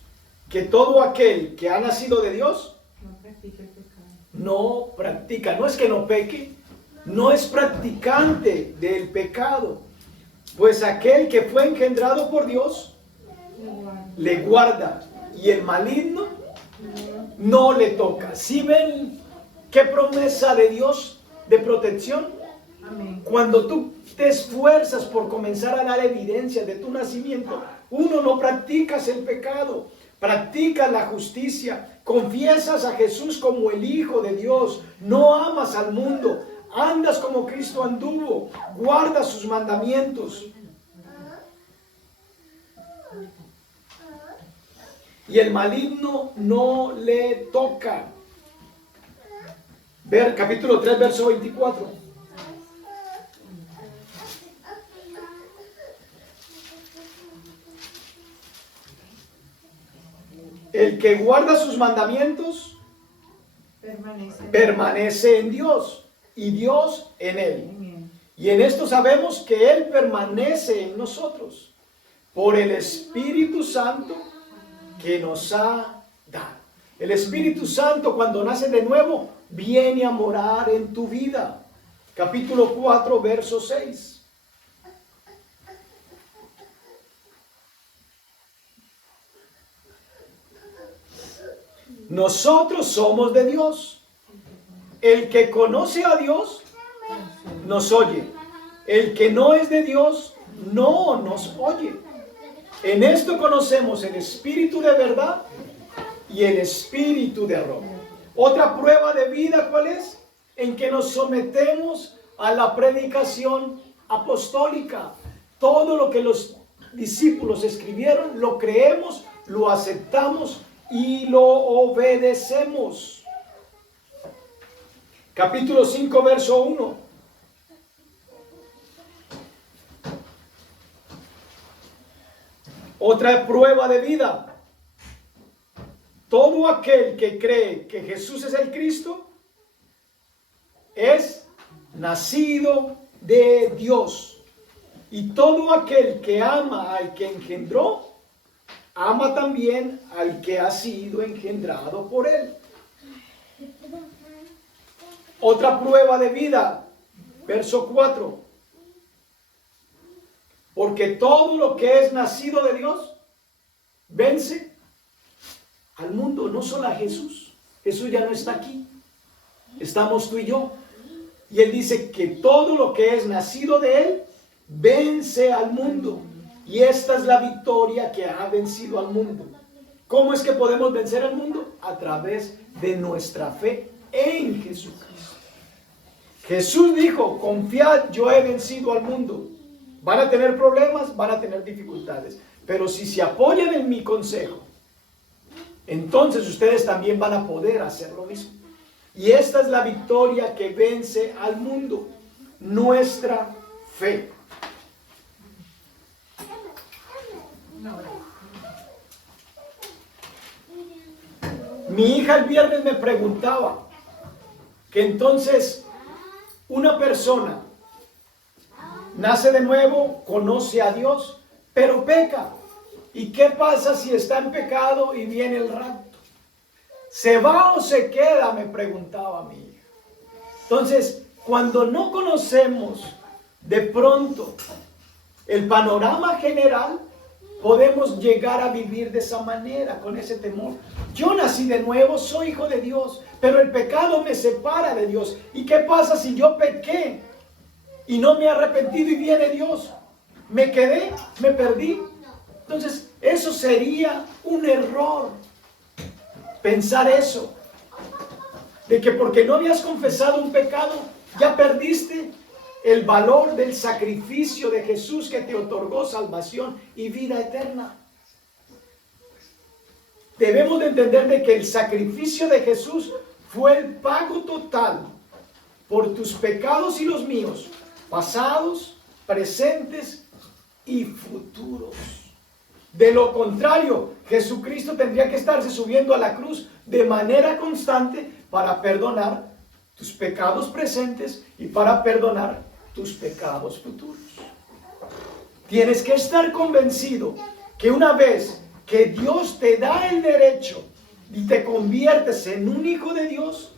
que todo aquel que ha nacido de Dios no practica, no es que no peque, no es practicante del pecado, pues aquel que fue engendrado por Dios le guarda y el maligno no le toca. ¿Sí ven qué promesa de Dios de protección? Amén. Cuando tú te esfuerzas por comenzar a dar evidencia de tu nacimiento, uno, no practicas el pecado, practicas la justicia, confiesas a Jesús como el Hijo de Dios, no amas al mundo, andas como Cristo anduvo, guardas sus mandamientos. Y el maligno no le toca. Ver capítulo 3, verso 24. El que guarda sus mandamientos permanece en Dios y Dios en él. Y en esto sabemos que Él permanece en nosotros por el Espíritu Santo que nos ha dado. El Espíritu Santo, cuando nace de nuevo, viene a morar en tu vida. Capítulo 4, verso 6. Nosotros somos de Dios. El que conoce a Dios nos oye. El que no es de Dios no nos oye. En esto conocemos el espíritu de verdad y el espíritu de error. Otra prueba de vida, ¿cuál es? En que nos sometemos a la predicación apostólica. Todo lo que los discípulos escribieron, lo creemos, lo aceptamos y lo obedecemos. Capítulo 5, verso 1. Otra prueba de vida. Todo aquel que cree que Jesús es el Cristo es nacido de Dios. Y todo aquel que ama al que engendró, ama también al que ha sido engendrado por él. Otra prueba de vida, verso 4. Porque todo lo que es nacido de Dios vence al mundo, no solo a Jesús. Jesús ya no está aquí, estamos tú y yo. Y Él dice que todo lo que es nacido de Él vence al mundo. Y esta es la victoria que ha vencido al mundo. ¿Cómo es que podemos vencer al mundo? A través de nuestra fe en Jesucristo. Jesús dijo, confiad, yo he vencido al mundo. Van a tener problemas, van a tener dificultades. Pero si se apoyan en mi consejo, entonces ustedes también van a poder hacer lo mismo. Y esta es la victoria que vence al mundo. Nuestra fe. Mi hija el viernes me preguntaba que entonces una persona nace de nuevo, conoce a Dios, pero peca. ¿Y qué pasa si está en pecado y viene el rapto? ¿Se va o se queda? Me preguntaba mi hija. Entonces, cuando no conocemos de pronto el panorama general, podemos llegar a vivir de esa manera, con ese temor. Yo nací de nuevo, soy hijo de Dios, pero el pecado me separa de Dios. ¿Y qué pasa si yo pequé y no me he arrepentido y viene Dios? Me quedé, me perdí. Entonces, eso sería un error. Pensar eso, de que porque no habías confesado un pecado, ya perdiste el valor del sacrificio de Jesús que te otorgó salvación y vida eterna. Debemos de entender de que el sacrificio de Jesús fue el pago total por tus pecados y los míos, pasados, presentes y futuros. De lo contrario, Jesucristo tendría que estarse subiendo a la cruz de manera constante para perdonar tus pecados presentes y para perdonar tus pecados futuros. Tienes que estar convencido que una vez que Dios te da el derecho y te conviertes en un hijo de Dios,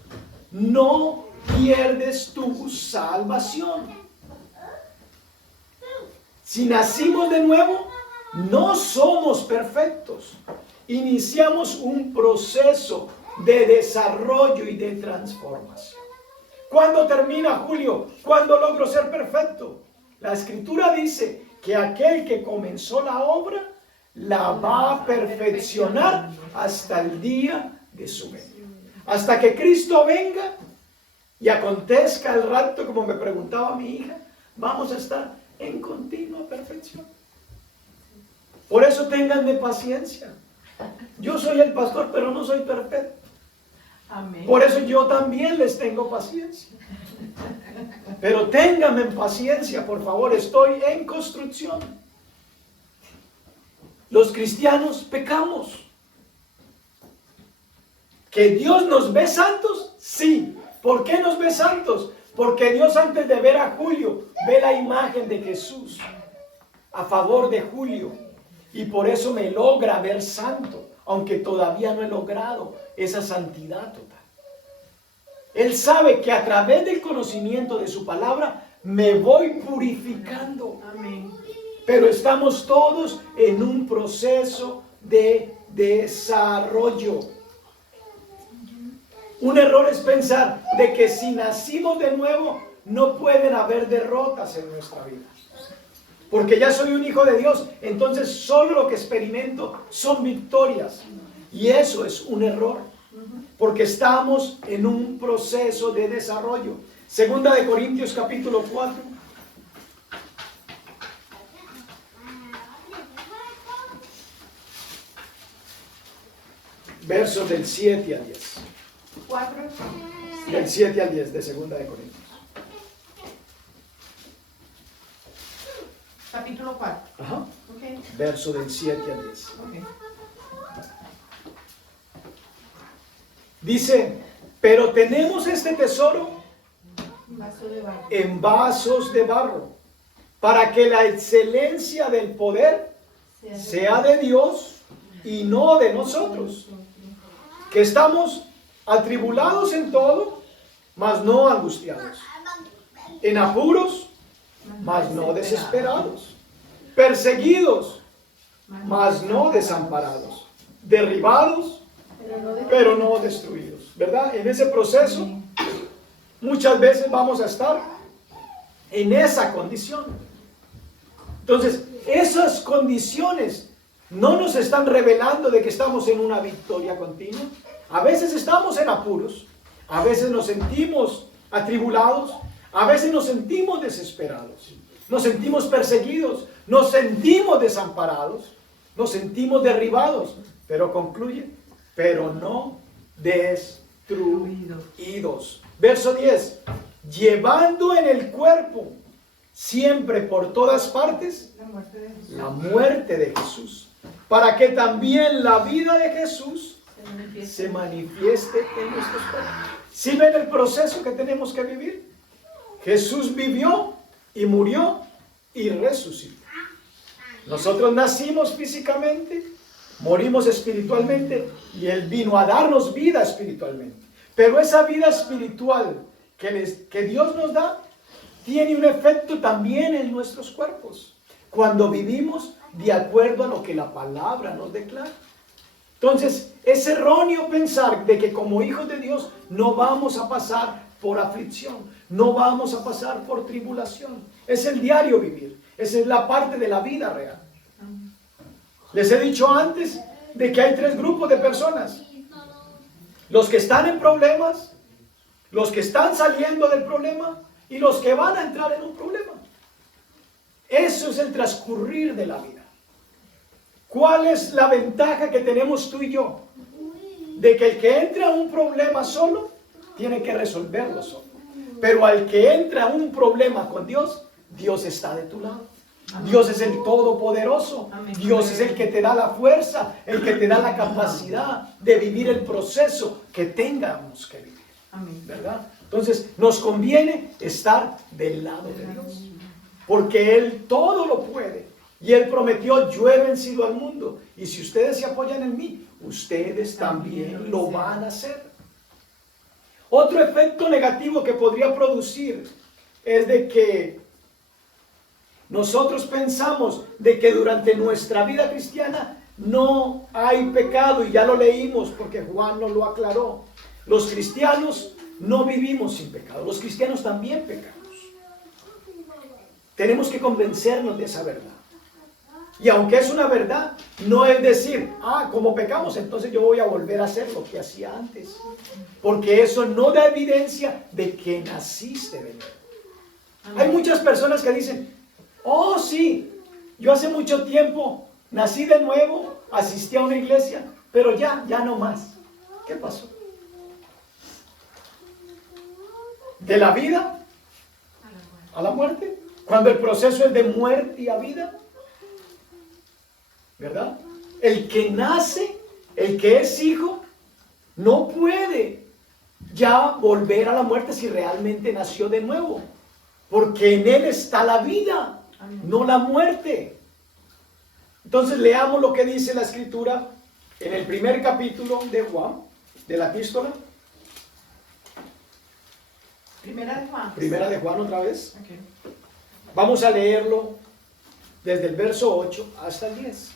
no pierdes tu salvación. Si nacimos de nuevo, no somos perfectos. Iniciamos un proceso de desarrollo y de transformación. ¿Cuándo termina, Julio? ¿Cuándo logro ser perfecto? La Escritura dice que aquel que comenzó la obra la va a perfeccionar hasta el día de su venida. Hasta que Cristo venga y acontezca el rapto, como me preguntaba mi hija, vamos a estar en continua perfección. Por eso ténganme paciencia. Yo soy el pastor, pero no soy perfecto. Amén. Por eso yo también les tengo paciencia. Pero ténganme paciencia, por favor, estoy en construcción. Los cristianos pecamos. ¿Que Dios nos ve santos? Sí. ¿Por qué nos ve santos? Porque Dios, antes de ver a Julio, ve la imagen de Jesús a favor de Julio. Y por eso me logra ver santo, aunque todavía no he logrado esa santidad total. Él sabe que a través del conocimiento de su palabra me voy purificando. Amén. Pero estamos todos en un proceso de desarrollo. Un error es pensar de que si nacimos de nuevo no pueden haber derrotas en nuestra vida. Porque ya soy un hijo de Dios, entonces solo lo que experimento son victorias. Y eso es un error, porque estamos en un proceso de desarrollo. Segunda de Corintios capítulo 4. Versos del 7 al 10. 4. Del 7 al 10 de Segunda de Corintios. Capítulo 4. Ajá. Okay. Verso del 7 al 10. Okay. Dice, pero tenemos este tesoro Vaso de barro. en vasos de barro, para que la excelencia del poder sea de Dios y no de nosotros, que estamos atribulados en todo, mas no angustiados, en apuros, mas no desesperados, perseguidos, mas no desamparados, derribados, pero no destruidos, ¿verdad? En ese proceso, muchas veces vamos a estar en esa condición. Entonces, esas condiciones no nos están revelando de que estamos en una victoria continua. A veces estamos en apuros, a veces nos sentimos atribulados, a veces nos sentimos desesperados, nos sentimos perseguidos, nos sentimos desamparados, nos sentimos derribados, pero concluye, pero no destruidos. Verso 10, llevando en el cuerpo siempre por todas partes la muerte de Jesús, para que también la vida de Jesús se manifieste en nuestros cuerpos. ¿Sí ven el proceso que tenemos que vivir? Jesús vivió y murió y resucitó. Nosotros nacimos físicamente, morimos espiritualmente y Él vino a darnos vida espiritualmente. Pero esa vida espiritual que Dios nos da tiene un efecto también en nuestros cuerpos. Cuando vivimos, de acuerdo a lo que la palabra nos declara. Entonces, es erróneo pensar de que como hijos de Dios no vamos a pasar por aflicción, no vamos a pasar por tribulación. Es el diario vivir, esa es la parte de la vida real. Les he dicho antes de que hay 3 grupos de personas: los que están en problemas, los que están saliendo del problema y los que van a entrar en un problema. Eso es el transcurrir de la vida. ¿Cuál es la ventaja que tenemos tú y yo? De que el que entra a un problema solo, tiene que resolverlo solo. Pero al que entra a un problema con Dios, Dios está de tu lado. Amén. Dios es el Todopoderoso. Amén. Dios es el que te da la fuerza, el que te da la capacidad de vivir el proceso que tengamos que vivir. Amén. ¿Verdad? Entonces, nos conviene estar del lado de Dios. Porque Él todo lo puede. Y Él prometió: yo he vencido al mundo. Y si ustedes se apoyan en mí, ustedes también lo van a hacer. Otro efecto negativo que podría producir es de que nosotros pensamos de que durante nuestra vida cristiana no hay pecado. Y ya lo leímos porque Juan nos lo aclaró. Los cristianos no vivimos sin pecado. Los cristianos también pecamos. Tenemos que convencernos de esa verdad. Y aunque es una verdad, no es decir: como pecamos, entonces yo voy a volver a hacer lo que hacía antes. Porque eso no da evidencia de que naciste de nuevo. Hay muchas personas que dicen: oh sí, yo hace mucho tiempo nací de nuevo, asistí a una iglesia, pero ya no más. ¿Qué pasó? ¿De la vida a la muerte? Cuando el proceso es de muerte a vida, ¿verdad? El que nace, el que es hijo, no puede ya volver a la muerte si realmente nació de nuevo, porque en él está la vida, no la muerte. Entonces leamos lo que dice la Escritura en el primer capítulo de Juan, de la epístola. Primera de Juan. Primera de Juan otra vez. Okay. Vamos a leerlo desde el verso 8 hasta el 10.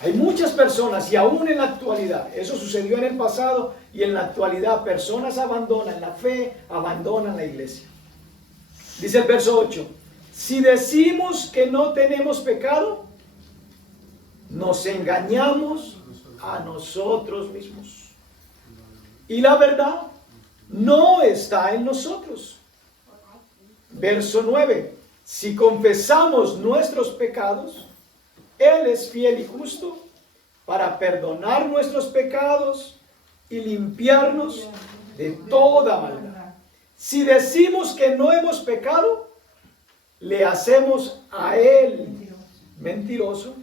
Hay muchas personas, y aún en la actualidad, eso sucedió en el pasado y en la actualidad, personas abandonan la fe, abandonan la iglesia. Dice el verso 8: si decimos que no tenemos pecado, nos engañamos a nosotros mismos. Y la verdad no está en nosotros. Verso 9: si confesamos nuestros pecados, Él es fiel y justo para perdonar nuestros pecados y limpiarnos de toda maldad. Si decimos que no hemos pecado, le hacemos a Él mentiroso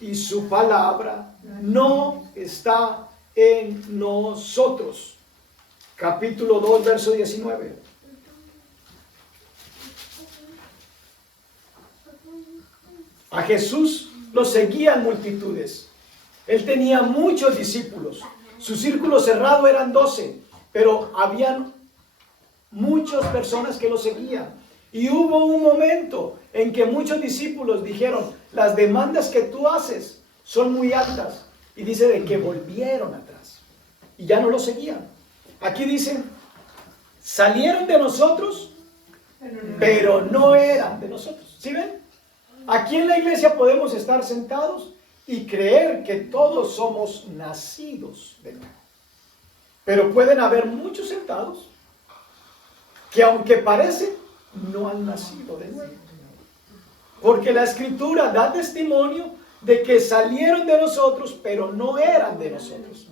y su palabra no está en nosotros. Capítulo 2, verso 19. A Jesús lo seguían multitudes. Él tenía muchos discípulos. Su círculo cerrado eran 12, pero habían muchas personas que lo seguían. Y hubo un momento en que muchos discípulos dijeron: las demandas que tú haces son muy altas. Y dice de que volvieron atrás y ya no lo seguían. Aquí dicen: salieron de nosotros, pero no eran de nosotros. ¿Sí ven? Aquí en la iglesia podemos estar sentados y creer que todos somos nacidos de nuevo. Pero pueden haber muchos sentados que, aunque parecen, no han nacido de nuevo. Porque la Escritura da testimonio de que salieron de nosotros, pero no eran de nosotros.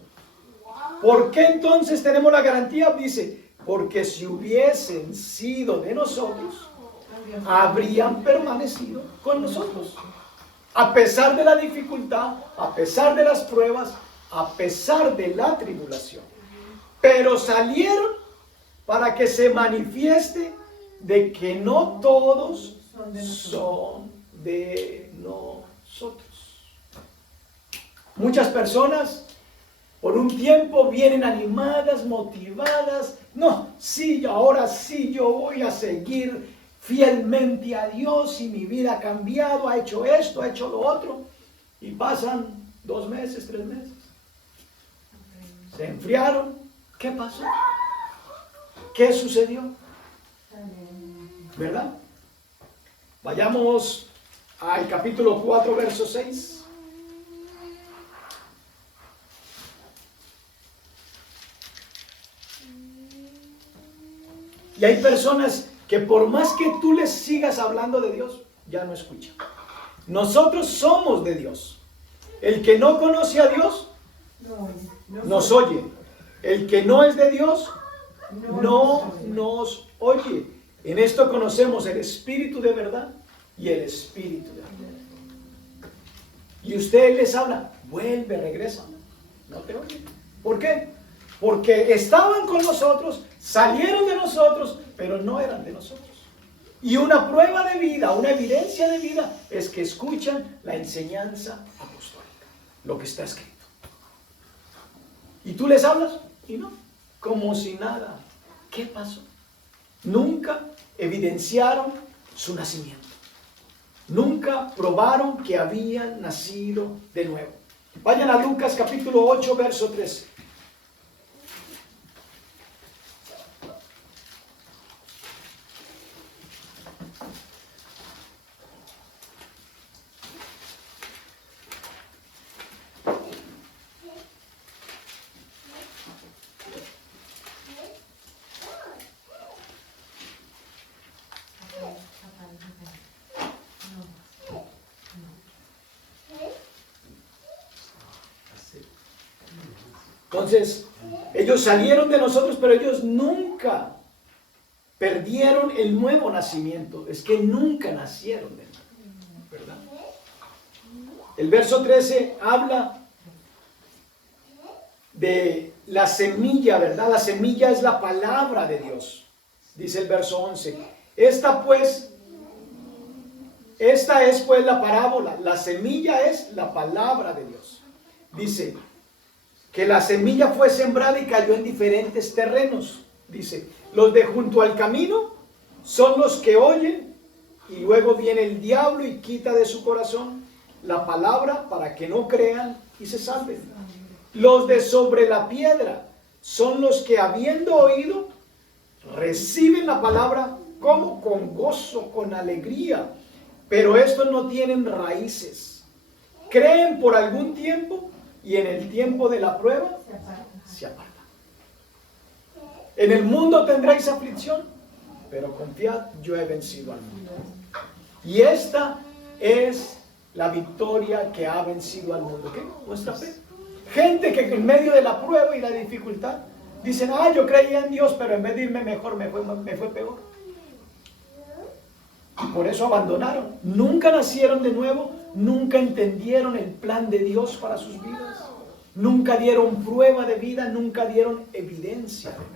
¿Por qué entonces tenemos la garantía? Dice: porque si hubiesen sido de nosotros, habrían permanecido con nosotros. A pesar de la dificultad, a pesar de las pruebas, a pesar de la tribulación. Pero salieron para que se manifieste de que no todos son de nosotros. Muchas personas por un tiempo vienen animadas, motivadas. No, sí, ahora sí yo voy a seguir fielmente a Dios y mi vida ha cambiado, ha hecho esto, ha hecho lo otro. Y pasan 2 meses, 3 meses. Se enfriaron. ¿Qué pasó? ¿Qué sucedió? ¿Verdad? Vayamos al capítulo 4, verso 6. Y hay personas que por más que tú les sigas hablando de Dios, ya no escuchan. Nosotros somos de Dios. El que no conoce a Dios, nos oye. El que no es de Dios, no nos oye. En esto conocemos el espíritu de verdad y el espíritu de verdad. Y usted les habla, vuelve, regresa. No te oye. ¿Por qué? Porque estaban con nosotros, salieron de nosotros, pero no eran de nosotros. Y una prueba de vida, una evidencia de vida, es que escuchan la enseñanza apostólica, lo que está escrito. Y tú les hablas, y no, como si nada. ¿Qué pasó? Nunca evidenciaron su nacimiento. Nunca probaron que habían nacido de nuevo. Vayan a Lucas capítulo 8, verso 13. Entonces, ellos salieron de nosotros, pero ellos nunca perdieron el nuevo nacimiento. Es que nunca nacieron de nuevo, ¿verdad? El verso 13 habla de la semilla, ¿verdad? La semilla es la palabra de Dios. Dice el verso 11. Esta es pues la parábola. La semilla es la palabra de Dios. Dice que la semilla fue sembrada y cayó en diferentes terrenos. Dice, los de junto al camino son los que oyen y luego viene el diablo y quita de su corazón la palabra para que no crean y se salven. Los de sobre la piedra son los que habiendo oído reciben la palabra como con gozo, con alegría, pero estos no tienen raíces. Creen por algún tiempo y en el tiempo de la prueba se apartan. En el mundo tendréis aflicción, pero confiad, yo he vencido al mundo. Y esta es la victoria que ha vencido al mundo. ¿Qué? Nuestra fe. Gente que en medio de la prueba y la dificultad dicen, yo creía en Dios, pero en vez de irme mejor, me fue peor. Y por eso abandonaron. Nunca nacieron de nuevo, nunca entendieron el plan de Dios para sus vidas. Nunca dieron prueba de vida, nunca dieron evidencia de vida.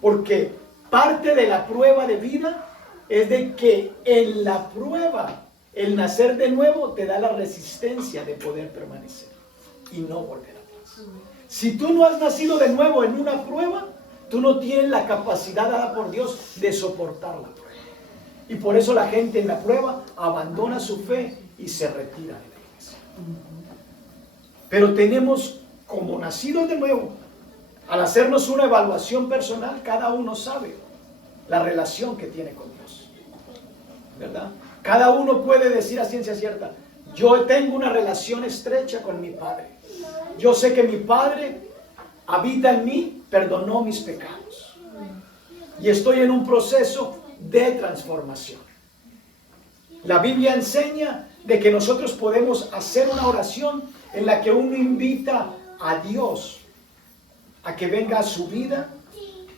Porque parte de la prueba de vida es de que en la prueba, el nacer de nuevo te da la resistencia de poder permanecer y no volver atrás. Si tú no has nacido de nuevo en una prueba, tú no tienes la capacidad dada por Dios de soportar la prueba. Y por eso la gente en la prueba abandona su fe y se retira de la iglesia. Pero tenemos, como nacidos de nuevo, al hacernos una evaluación personal, cada uno sabe la relación que tiene con Dios, ¿verdad? Cada uno puede decir a ciencia cierta, yo tengo una relación estrecha con mi Padre. Yo sé que mi Padre habita en mí, perdonó mis pecados. Y estoy en un proceso de transformación. La Biblia enseña de que nosotros podemos hacer una oración en la que uno invita a Dios a que venga a su vida,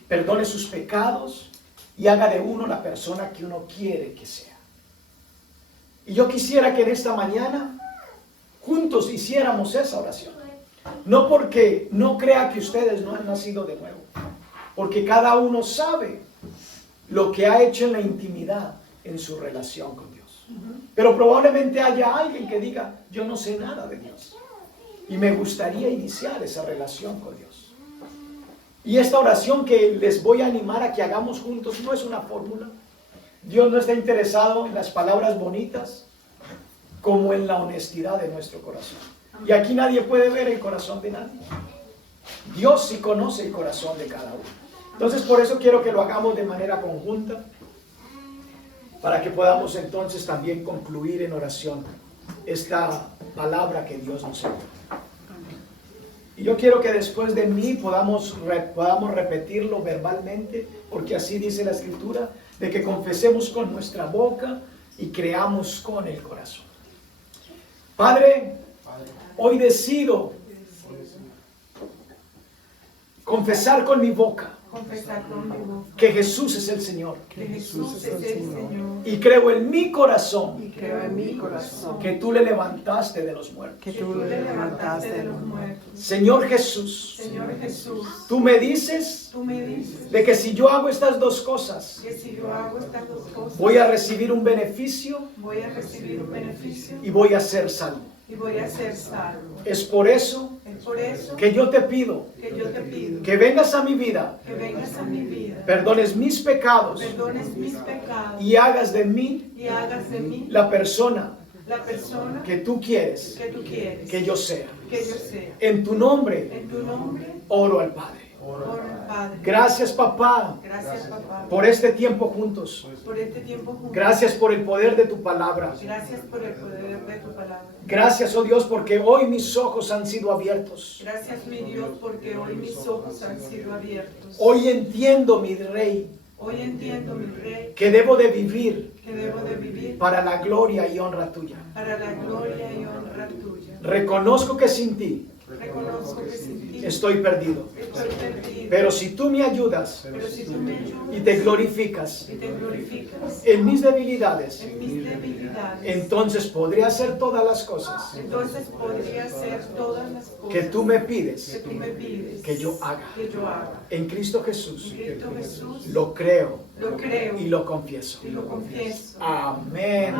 perdone sus pecados y haga de uno la persona que uno quiere que sea. Y yo quisiera que en esta mañana juntos hiciéramos esa oración. No porque no crea que ustedes no han nacido de nuevo, porque cada uno sabe lo que ha hecho en la intimidad en su relación con Dios. Pero probablemente haya alguien que diga, yo no sé nada de Dios y me gustaría iniciar esa relación con Dios. Y esta oración que les voy a animar a que hagamos juntos no es una fórmula, Dios no está interesado en las palabras bonitas como en la honestidad de nuestro corazón. Y aquí nadie puede ver el corazón de nadie. Dios sí conoce el corazón de cada uno. Entonces por eso quiero que lo hagamos de manera conjunta, para que podamos entonces también concluir en oración esta palabra que Dios nos envió. Y yo quiero que después de mí podamos repetirlo verbalmente, porque así dice la Escritura, de que confesemos con nuestra boca y creamos con el corazón. Padre, hoy decido confesar con mi boca que Jesús es el Señor. Que Jesús es el Señor. Y creo en mi corazón Y creo en mi corazón que tú le levantaste de los muertos. que tú le levantaste de los muertos. Señor Jesús, Señor Jesús, tú me dices tú me dices de que si yo hago estas dos cosas, que si yo hago estas dos cosas, voy a recibir un beneficio voy a recibir un beneficio y voy a ser salvo. y voy a ser salvo. Es por eso Es por eso que yo te pido que yo te pido que vengas a mi vida, que vengas a mi vida, perdones mis pecados perdones mis pecados y hagas de mí y hagas de mí la persona la persona que tú quieres que tú quieres que yo sea. que yo sea. En tu nombre En tu nombre, oro al Padre. oro al Padre. Gracias, papá, Gracias, papá, por este tiempo juntos. por este tiempo juntos. Gracias por el poder de tu palabra. Gracias por el poder de tu palabra. Gracias, oh Dios, porque hoy mis ojos han sido abiertos. Gracias, mi Dios, porque hoy mis ojos han sido abiertos. Hoy entiendo, mi Rey, Hoy entiendo, mi Rey, que debo de vivir que debo de vivir para la gloria y honra tuya. para la gloria y honra tuya. Reconozco que sin ti Reconozco que sin ti estoy perdido. estoy perdido. Pero si tú me ayudas Pero si tú me ayudas y te glorificas y te glorificas en mis debilidades, en mis debilidades, entonces podré hacer todas las cosas entonces podría hacer todas las cosas que tú me que pides tú me pides que yo haga. que yo haga. En Cristo Jesús En Cristo Jesús lo creo lo creo y lo confieso. y lo confieso. Amén.